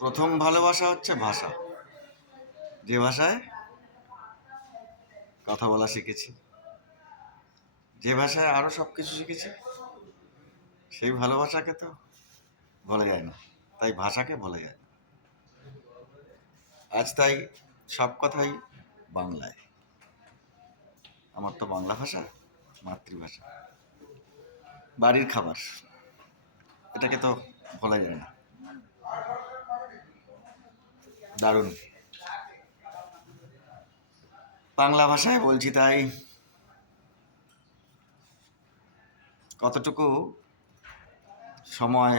প্রথম ভালোবাসা হচ্ছে ভাষা। যে ভাষায় কথা বলা শিখেছি, যে ভাষায় আরও সব কিছু শিখেছি, সেই ভালোবাসাকে তো বলা যায় না, তাই ভাষাকে বলা যায় না। আজ তাই সব কথাই বাংলায়। আমার তো বাংলা ভাষা, মাতৃভাষা। বাড়ির খাবার, এটাকে তো বলা যায় না। দারুণ। বাংলা ভাষায় বলছি তাই। কতটুকু সময়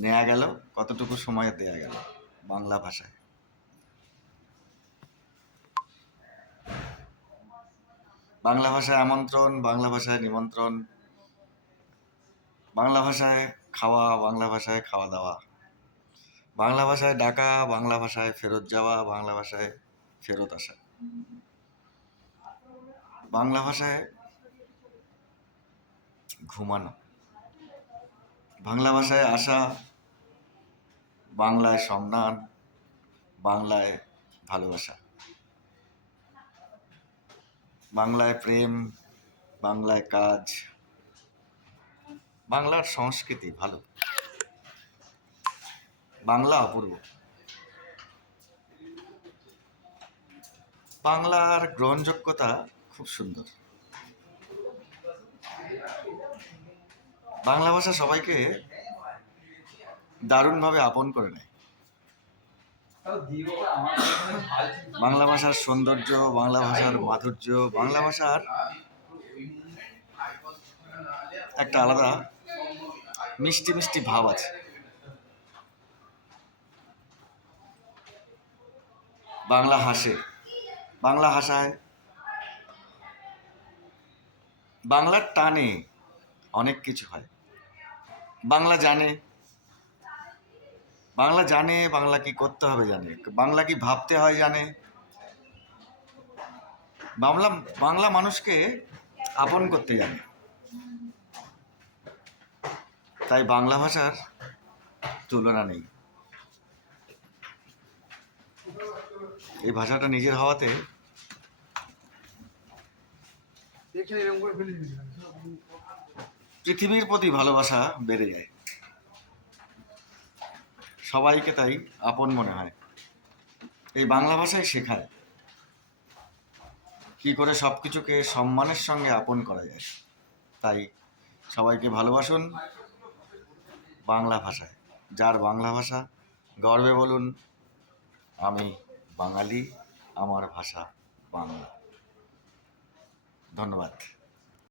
নেওয়া গেল, কতটুকু সময় দেয়া গেল বাংলা ভাষায়? বাংলা ভাষায় আমন্ত্রণ, বাংলা ভাষায় নিমন্ত্রণ, বাংলা ভাষায় খাওয়া, বাংলা ভাষায় খাওয়া দাওয়া। বাংলা ভাষায় ডাকা, বাংলা ভাষায় ফেরত যাওয়া, বাংলা ভাষায় ফেরত আসা। বাংলা ভাষায় ঘুমানো, বাংলা ভাষায় আসা, বাংলায় সম্মান বাংলায় ভালোবাসা। বাংলায় প্রেম, বাংলায় কাজ, বাংলার সংস্কৃতি ভালো। বাংলা অপূর্ব। বাংলার গ্রহণযোগ্যতা খুব সুন্দর। বাংলা ভাষা সবাইকে দারুণভাবে আপন করে নেয়। বাংলা ভাষার সৌন্দর্য, বাংলা ভাষার মাধুর্য, বাংলা ভাষার একটা আলাদা মিষ্টি মিষ্টি ভাব আছে। বাংলা হাসে। বাংলা ভাষায় বাংলার টানে অনেক কিছু হয়। বাংলা জানে। বাংলা জানে, বাংলা কি করতে হবে জানে। বাংলা কি ভাবতে হয় জানে। বাংলা বাংলা মানুষকে আপন করতে জানে। তাই বাংলা ভাষার তুলনা নেই। এই ভাষাটা নিজের হওয়াতে পৃথিবীর প্রতি ভালোবাসা বেড়ে যায়। সবাইকে তাই আপন মনে হয়। এই বাংলা ভাষায় শেখায়। কি করে সব কিছুকে সম্মানের সঙ্গে আপন করা যায়। তাই সবাইকে ভালোবাসুন বাংলা ভাষায়। যার বাংলা ভাষা গর্বে বলুন আমি বাঙালি আমার ভাষা বাংলা। ধন্যবাদ।